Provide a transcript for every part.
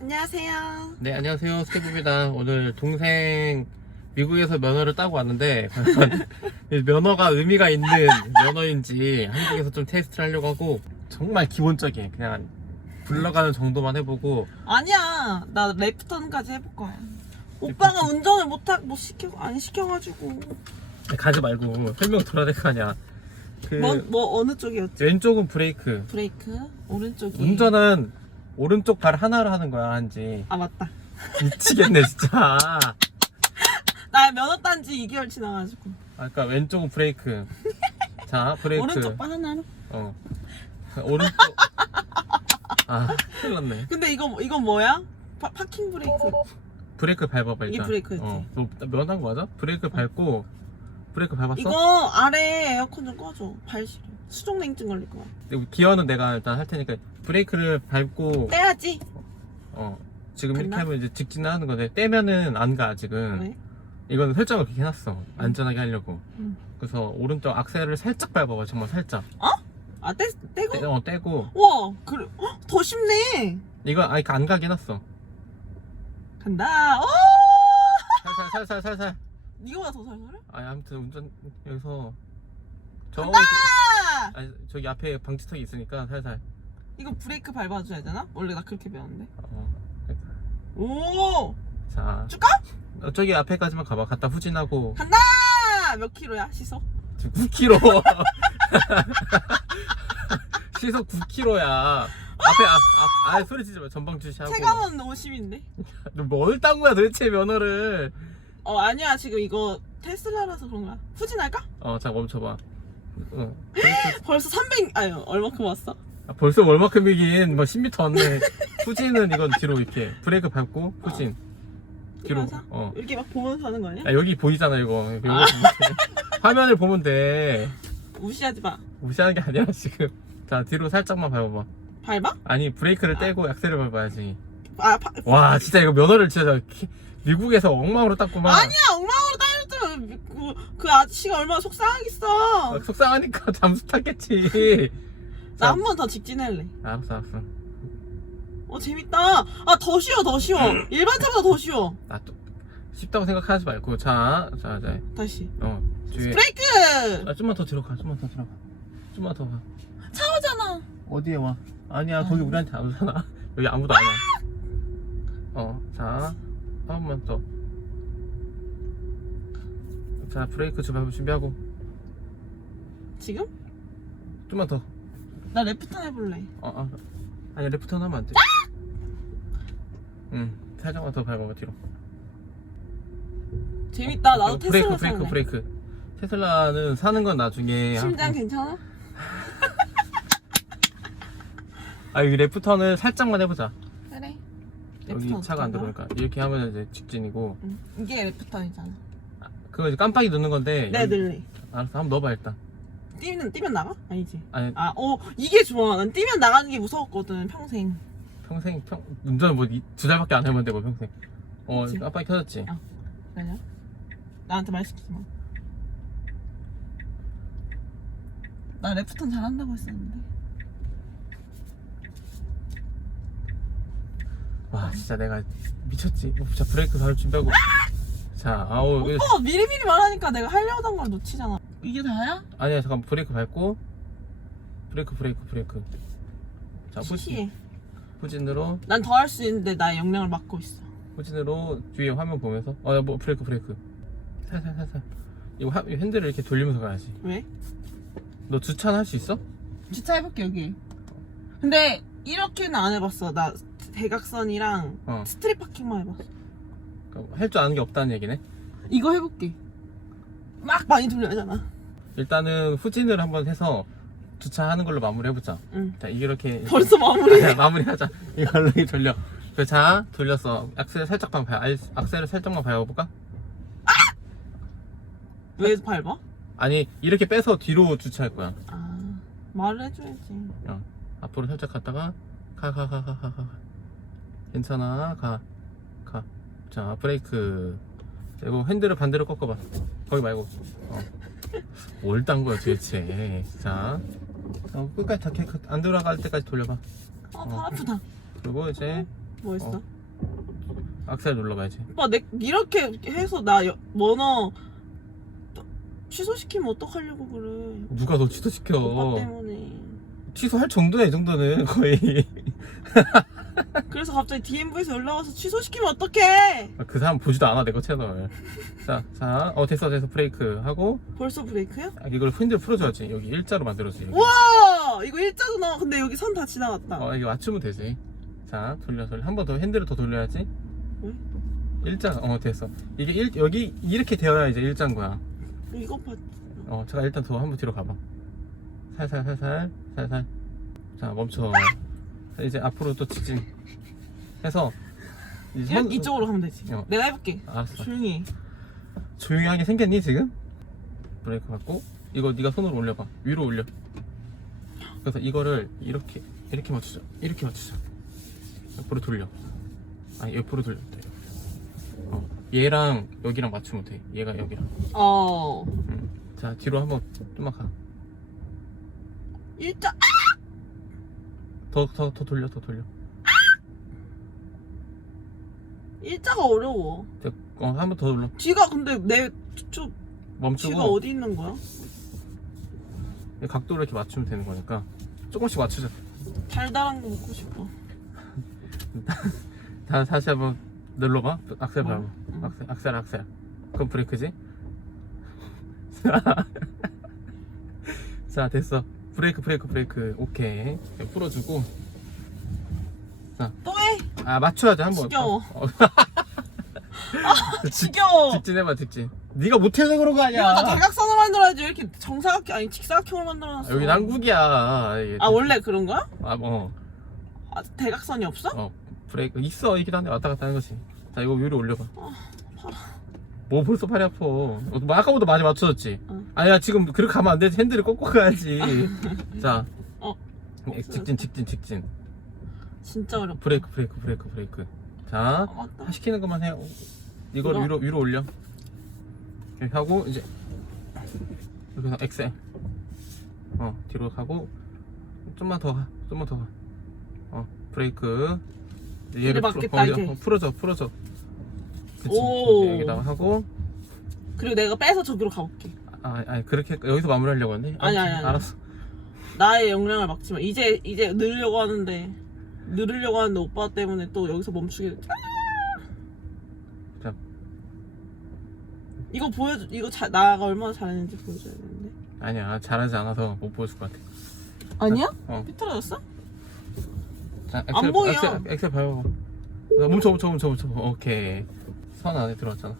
안녕하세요. 네, 안녕하세요. 스텝입니다. 오늘 동생 미국에서 면허를 따고 왔는데, 과연 면허가 의미가 있는 면허인지 한국에서 좀 테스트를 하려고 하고, 정말 기본적인, 그냥 굴러가는 정도만 해보고, 아니야, 나 레프턴까지 해볼 거야. 오빠가 운전을 못 하 못 시켜 안 시켜가지고 가지 말고 설명 들어야 될 거 아니야. 그, 뭐, 뭐 어느 쪽이었지? 왼쪽은 브레이크. 브레이크 오른쪽이 운전은 오른쪽 발 하나로 하는 거야, 한지. 아 맞다. 미치겠네, 진짜. 나 면허 딴지 2개월 지나가지고 아까 왼쪽은 브레이크. 자, 브레이크. 오른쪽 바 하나로. 어. 오른쪽. 아, 큰일 났네. 근데 이거 이건 뭐야? 파, 파킹 브레이크. 브레이크 밟아봐, 일단. 이게 브레이크였지? 어. 너 면한 거 맞아? 브레이크 밟고, 브레이크 밟았어? 이거 아래 에어컨 좀 꺼줘. 발 시려. 수족 냉증 걸릴 거야. 근데 기어는 내가 일단 할 테니까, 브레이크를 밟고, 떼야지. 어. 지금 이렇게 갔나? 하면 이제 직진을 하는 건데, 떼면은 안 가, 지금. 왜? 이거는 설정을 그렇게 해놨어. 안전하게 하려고. 응. 그래서 오른쪽 악셀을 살짝 밟아봐, 정말 살짝. 아 떼, 떼고? 떼, 어, 떼고. 와 그래. 헉, 더 쉽네. 이거, 아니, 안 가게 해놨어. 간다. 오! 살살, 살살, 살살. 이거보다 더 살살해? 아니, 아무튼 운전, 여기서. 저기, 아! 아니, 저기 앞에 방지턱이 있으니까 살살. 이거 브레이크 밟아줘야 되나? 원래 나 그렇게 배웠는데. 어. 오! 자. 쭉 가? 어, 저기 앞에까지만 가봐. 갔다 후진하고. 간다! 몇 킬로야, 시속? 지금 9km. 시속 9km야. 앞에, 아, 아, 아, 소리 지지 마. 전방 주시하고. 체감은 50인데? 너뭘 딴 거야 도대체 면허를. 어, 아니야. 지금 이거 테슬라라서 그런가? 후진할까? 어, 자, 멈춰봐. 어. 벌써 300, 아유, 얼마큼 왔어? 아, 벌써 얼마큼이긴, 뭐 10m 왔네. 후진은 이건 뒤로 이렇게. 브레이크 밟고, 후진. 뒤로. 이러면서? 어. 이렇게 막 보면서 하는 거 아니야? 아, 여기 보이잖아, 이거. 이거 돼. 화면을 보면 돼. 무시하지 마. 무시하는 게 아니라, 지금. 자, 뒤로 살짝만 밟아봐. 밟아? 아니, 브레이크를 아. 떼고 악셀을 밟아야지. 아, 파, 와, 진짜 이거 면허를 진짜 키- 미국에서 엉망으로 땄구만. 아니야! 엉망으로 따였더면 그, 그 아저씨가 얼마나 속상하겠어. 아, 속상하니까 잠수 탔겠지. 나 자, 한번 더 직진할래. 알았어, 알았어. 어, 재밌다. 아, 더 쉬워, 더 쉬워. 일반 차보다 더 쉬워. 나 또, 쉽다고 생각하지 말고. 자, 자, 자. 다시. 어, 뒤에. 브레이크! 아, 좀만 더 들어가, 좀만 더 들어가. 좀만 더 가. 차 오잖아. 어디에 와? 아니야, 거기 아. 우리한테 안 오잖아. 여기 아무도 안 와. 어, 자, 한 번만 더. 자, 브레이크 좀 준비하고. 지금? 좀만 더. 나 레프턴 해볼래. 어, 어. 아니, 레프트는 하면 안 돼. 응, 살짝만 더 밟아봐, 뒤로. 재밌다. 나도 어, 테슬라 브레이크, 브레이크, 살래. 브레이크. 테슬라는 사는 건 나중에. 심장 하고. 괜찮아? 아, 여기 레프턴을 살짝만 해보자. 그래. 여기 레프턴 차가 안 어떤가? 들어오니까. 이렇게 하면 이제 직진이고. 응. 이게 레프턴이잖아. 그거 이제 깜빡이 넣는 건데. 내 여기- 늘래. 알았어, 한번 넣어봐, 일단. 뛰면 뛰면 나가? 아니지. 아니, 아, 어 이게 좋아. 난 뛰면 나가는 게 무서웠거든 평생. 평생, 평, 운전 뭐, 이- 두 달밖에 안 해본 데고, 평생. 어, 그치. 깜빡이 켜졌지? 아. 그래? 나한테 말 시키지 마. 나 레프턴 잘한다고 했었는데. 와, 진짜 내가 미쳤지. 어, 자, 브레이크 밟을 준비하고. 자, 아우, 이거- 오빠 미리미리 말하니까 내가 하려던 걸 놓치잖아. 이게 다야? 아니야, 잠깐 브레이크 밟고. 브레이크, 브레이크, 브레이크. 자, 시시해. 후진으로, 난 더 할 수 있는데 나의 역량을 막고 있어. 후진으로 뒤에 화면 보면서. 어, 야, 뭐, 브레이크, 브레이크. 살살, 살살. 이거 화- 핸들을 이렇게 돌리면서 가야지. 왜? 너 주차는 할 수 있어? 주차해볼게 여기. 근데 이렇게는 안 해봤어. 나 대각선이랑 어. 스트릿 파킹만 해봤어. 할 줄 아는 게 없다는 얘기네. 이거 해볼게. 막 많이 돌려야잖아. 일단은 후진을 한번 해서 주차하는 걸로 마무리해보자. 응. 자, 이게 이렇게. 벌써 마무리. 아니야, 마무리하자. 이걸로 돌려. 그, 자, 돌렸어. 악셀 살짝만 밟아. 알- 악셀을 살짝만 밟아볼까? 왜 밟아? 아니, 이렇게 빼서 뒤로 주차할 거야. 아 말을 해줘야지. 어, 앞으로 살짝 갔다가, 가, 가, 가, 가, 가, 가. 괜찮아. 가, 가. 자, 브레이크. 자, 이거 핸들을 반대로 꺾어봐. 거기 말고. 어. 뭘 딴 거야, 도대체. 자. 어, 끝까지 다, 이렇게 안 돌아갈 때까지 돌려봐. 어, 발 아프다. 그리고 이제 뭐 했어? 어. 악셀 눌러봐야지. 오빠 내 이렇게 해서 나 여- 면허 취소시키면 어떡하려고 그래 누가 너 취소시켜? 오빠 때문에 취소할 정도야 이 정도는 거의. 그래서 갑자기 DMV에서 연락 와서 취소시키면 어떡해 그 사람 보지도 않아 내 거 채널. 자, 자, 어 됐어 됐어 브레이크 하고 벌써 브레이크야? 아, 이걸 핸들 풀어줘야지. 여기 일자로 만들어지. 여기. 우와 이거 일자구나 근데 여기 선 다 지나갔다 어 이거 맞추면 되지. 자 돌려 돌려 한 번 더 핸들을 더 돌려야지. 왜? 일자 어 됐어. 이게 일 여기 이렇게 되어야 이제 일자인 거야. 이거 봐어 잠깐 일단 더 한 번 뒤로 가봐. 살살 살살 살살. 자 멈춰. 자, 이제 앞으로 또 직진. 해서 이제 손- 이쪽으로 가면 되지. 어. 내가 해볼게. 알았어. 조용히 해. 조용히 하게 생겼니 지금? 브레이크 밟고. 이거 네가 손으로 올려봐. 위로 올려. 그래서 이거를 이렇게 이렇게 맞추자. 이렇게 맞추자. 옆으로 돌려. 아니 옆으로 돌려. 어, 얘랑 여기랑 맞추면 돼. 얘가 여기랑. 어. 음. 자 뒤로 한번 좀만 일자 가 더더더 돌려 더 돌려 일자가 어려워 어 한 번 더 눌러 뒤가 근데 내 저, 뒤가 멈추고 어디 있는 거야? 이 각도를 이렇게 맞추면 되는 거니까 조금씩 맞추자 달달한 거 먹고 싶어 다, 다시 한번 눌러봐. 악셀 뭐? 밟아. 응. 악셀, 악셀, 악셀. 그럼 브레이크지? 자, 됐어. 브레이크, 브레이크, 브레이크. 오케이. 이거 풀어주고. 또 해? 아, 맞춰야 돼, 한 번. 지겨워. 어. 직- 지겨워 직진해봐, 직진. 네가 못해서 그런 거 이거 다 아니야. 대각선으로 만들어야지 왜 이렇게 정사각형 아니 직사각형으로 만들어놨어 아, 여기 난국이야. 이게. 아 원래 그런 거야? 아, 어. 아, 대각선이 없어? 어. 브레이크. 있어. 이렇게 다니 왔다 갔다 하는 거지. 자, 이거 위로 올려봐. 아. 뭐 벌써 팔이 아파. 어, 뭐 아까보다 많이 맞춰졌지? 응. 아니야, 지금 그렇게 가면 안 되지. 핸들을 꺾고 가야지. 자. 어. 직진, 직진, 직진. 진짜 어렵다 브레이크, 브레이크, 브레이크, 브레이크. 자. 아, 맞다 시키는 것만 해요. 이걸? 위로, 위로 올려. 이렇게 하고, 이제. 여기서 엑셀. 어, 뒤로 가고. 좀만 더 가. 좀만 더 가. 어, 브레이크. 이제 이제 맞겠다, 어, 이제. 어, 풀어줘, 풀어줘. 그치. 오. 이제 여기다가 하고. 그리고 내가 빼서 저기로 가볼게 아, 아니 그렇게 여기서 마무리하려고 했네. 아니, 아니, 아니. 알았어. 나의 역량을 막지 마 이제 이제 늘으려고 하는데 늘으려고 하는데 오빠 때문에 또 여기서 멈추게 됐 자. 이거 보여줘 이거 자, 나가 얼마나 잘했는지 보여줘야 되는데 아니야 잘하지 않아서 못 보여줄 것 같아. 아니야? 어. 삐뚤어졌어? 자, 안 보여. 엑셀, 엑셀 밟아봐. 자, 멈춰, 멈춰, 멈춰, 멈춰. 오케이. 선 안에 들어왔잖아.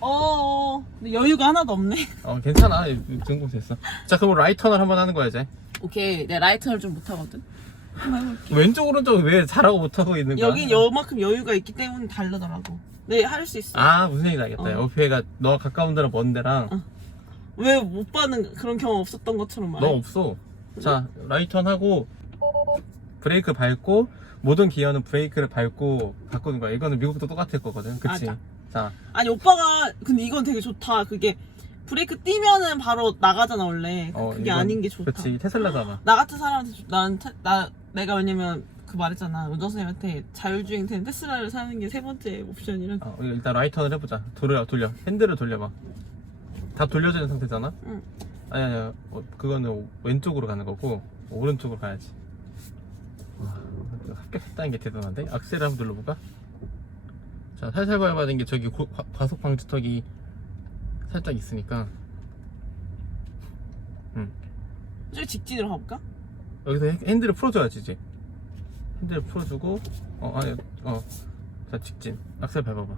어 근데 여유가 하나도 없네 어, 괜찮아. 정도 됐어. 자, 그럼 라이터널 한번 하는 거야 이제. 오케이 내가 라이터를 좀 못하거든 한번 해볼게 왼쪽 오른쪽 왜 잘하고 못하고 있는 거야? 여긴 여만큼 여유가 있기 때문에 다르더라고 네 할 수 있어 아 무슨 얘기인지 알겠다. 어. 옆에가 너 가까운 데랑 먼 데랑 어. 왜 오빠는 그런 경험 없었던 것처럼 말해 너 없어. 자, 라이턴 하고 브레이크 밟고 모든 기어는 브레이크를 밟고 바꾸는 거야. 이거는 미국도 똑같을 거거든. 그치? 맞아. 자, 아니 오빠가 근데 이건 되게 좋다 그게 브레이크 띄면은 바로 나가잖아 원래 어, 그게 이건- 아닌 게 좋다 그치. 테슬라잖아. 나 같은 사람한테 좋- 난 테, 나 내가 왜냐면 그 말했잖아 운전 선생님한테 자율주행 된 테슬라를 사는 게 세 번째 옵션이라 어, 일단 라이턴을 해보자. 돌려, 돌려. 핸들을 돌려봐. 다 돌려지는 상태잖아? 응. 아니, 아니, 어, 그거는 오- 왼쪽으로 가는 거고, 오른쪽으로 가야지. 와, 합격했다는 게 대단한데? 악셀을 한번 눌러볼까? 자, 살살 밟아야 되는 게 저기 고- 과- 과속 방지턱이 살짝 있으니까, 저기 직진으로 가볼까? 여기서 핸- 핸들을 풀어줘야지, 이제. 핸들을 풀어주고, 어, 아니, 어. 자, 직진. 악셀 밟아봐.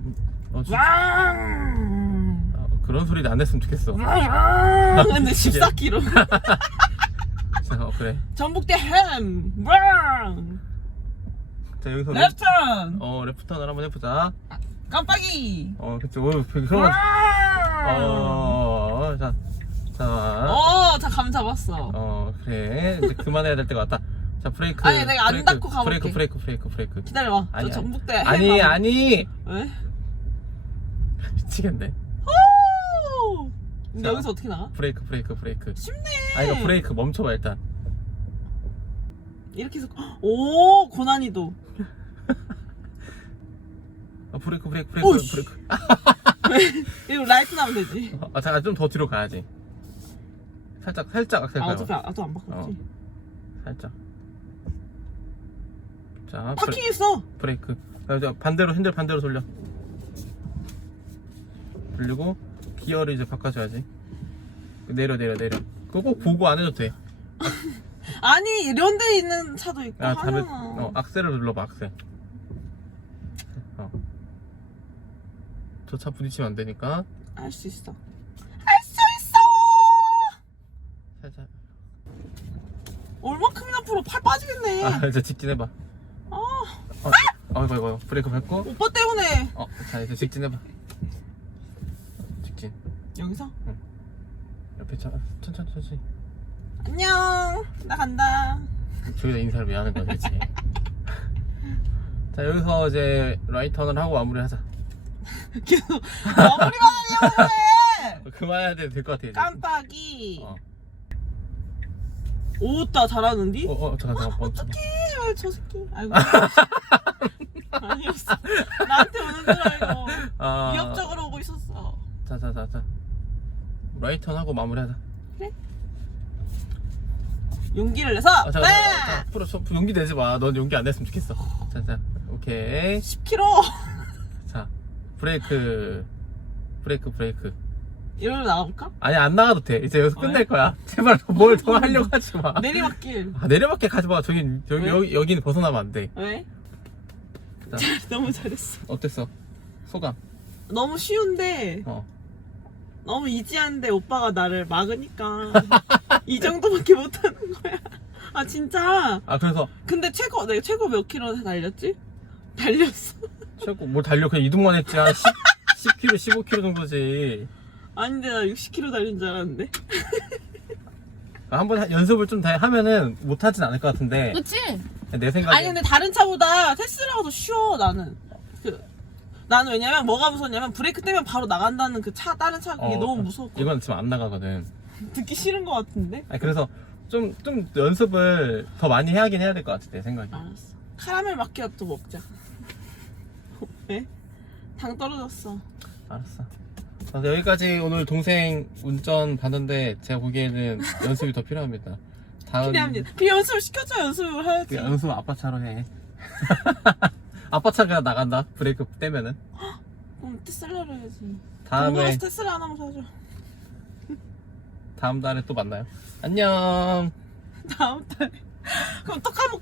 음, 어, 진- 왕 아, 그런 소리 안 했으면 좋겠어. 왕 근데 14km 자, 어, 그래. 전북대 햄왕 자, 여기서. 레프트 어, 레프턴을 한번 해보자. 깜빡이 어, 그치. 오, 그런, 어, 자, 자. 어 자 감 잡았어 어, 그래. 이제 그만해야 될 때가 왔다. 자, 브레이크. 아니, 내가 안 브레이크, 닫고 가볼게. 브레이크, 브레이크, 브레이크, 브레이크. 기다려봐 아니, 저 전북대 햄 아니, 한번- 아니. 왜? 미치겠네. 오! 근데 자. 여기서 어떻게 나가? 브레이크, 브레이크, 브레이크. 쉽네 아, 이거 브레이크 멈춰봐, 일단. 이렇게 해서 오 고난이도 아, 브레이크 브레이크 브레이크 오우, 씨. 브레이크 아, 이거 라이트 나면 되지 아 잠깐 좀 더 뒤로 가야지 살짝 살짝 악셀 아 가요 어차피 아도 안 바꿨지 어. 살짝 자 브레, 파킹 있어 브레이크 이제 반대로 핸들 반대로 돌려 돌리고 기어를 이제 바꿔줘야지 내려 내려 내려 그거 꼭 보고 안 해도 돼 아니 이런 데 있는 차도 있고 아, 다른, 하잖아 어, 악셀을 눌러봐, 악셀. 어. 저 차 부딪히면 안 되니까. 할수 있어 할수 있어 살짝. 얼만큼이나 풀어 팔 빠지겠네 아, 이제 직진해봐. 아. 어, 어이구, 어이구, 브레이크 밟고. 오빠 때문에 어, 자, 이제 직진해봐. 여기서 옆에 차, 천천히, 천천히. 안녕 나 간다 저기다 인사를 왜 하는 거야, 도대체. 자, 여기서 이제 라이턴을 하고 마무리하자. 계속 마무리만 하려고 그래 그만해야 돼, 될 것 같아, 이제. 깜빡이 어, 오따 잘하는디? 어, 어, 잠깐, 잠깐. 왜저 새끼 아이고 아니었어 나한테 오는 줄 알고 아, 위협적으로 오고 있었어 자, 자, 자, 자. 라이턴 하고 마무리하자. 용기를 내서 아, 자, 자, 네! 자, 프로 저 용기 내지 마. 넌 용기 안 냈으면 좋겠어. 자, 자, 오케이. 10km 자, 브레이크, 브레이크, 브레이크. 이러면 나가볼까? 아니 안 나가도 돼. 이제 여기서 왜? 끝낼 거야. 제발 뭘 더 하려고 하지 마. 내리막길 아, 내려밖에 가지 마. 저기 여기 왜? 여기 여기는 벗어나면 안 돼. 왜? 자. 잘, 너무 잘했어 어땠어? 소감. 너무 쉬운데 어. 너무 이지한데 오빠가 나를 막으니까. 이 정도밖에 못하는 거야. 아 진짜? 아 그래서? 근데 최고 내가 최고 몇 킬로 달렸지? 달렸어. 최고 뭘 달려? 그냥 이동만 했지. 한 10, 10km, 15km 정도지. 아닌데 나 60킬로 달린 줄 알았는데. 한번 연습을 좀 다 하면은 못하진 않을 것 같은데. 그치? 내 생각에 아니 근데 다른 차보다 테슬라가 더 쉬워 나는. 그 나는 왜냐면 뭐가 무섭냐면 브레이크 떼면 바로 나간다는 그 차 다른 차 그게 어, 너무 무서웠고 이건 지금 안 나가거든. 듣기 싫은 것 같은데 아니, 그래서 좀, 좀 연습을 더 많이 해야긴 해야 될 것 같아, 내 생각에. 알았어 카라멜 마키아또 먹자 왜? 당 떨어졌어 알았어. 자, 여기까지 오늘 동생 운전 봤는데 제가 보기에는 연습이 더 필요합니다. 다음 필요합니다 그 연습을 시켜줘 연습을 해야지 그 연습 아빠 차로 해. 아빠 차가 나간다. 브레이크 떼면은. 그럼 테슬라로 해야지 다음에 테슬라 하나만 사줘 다음 달에 또 만나요. 안녕. 다음 달에 그럼 또 까먹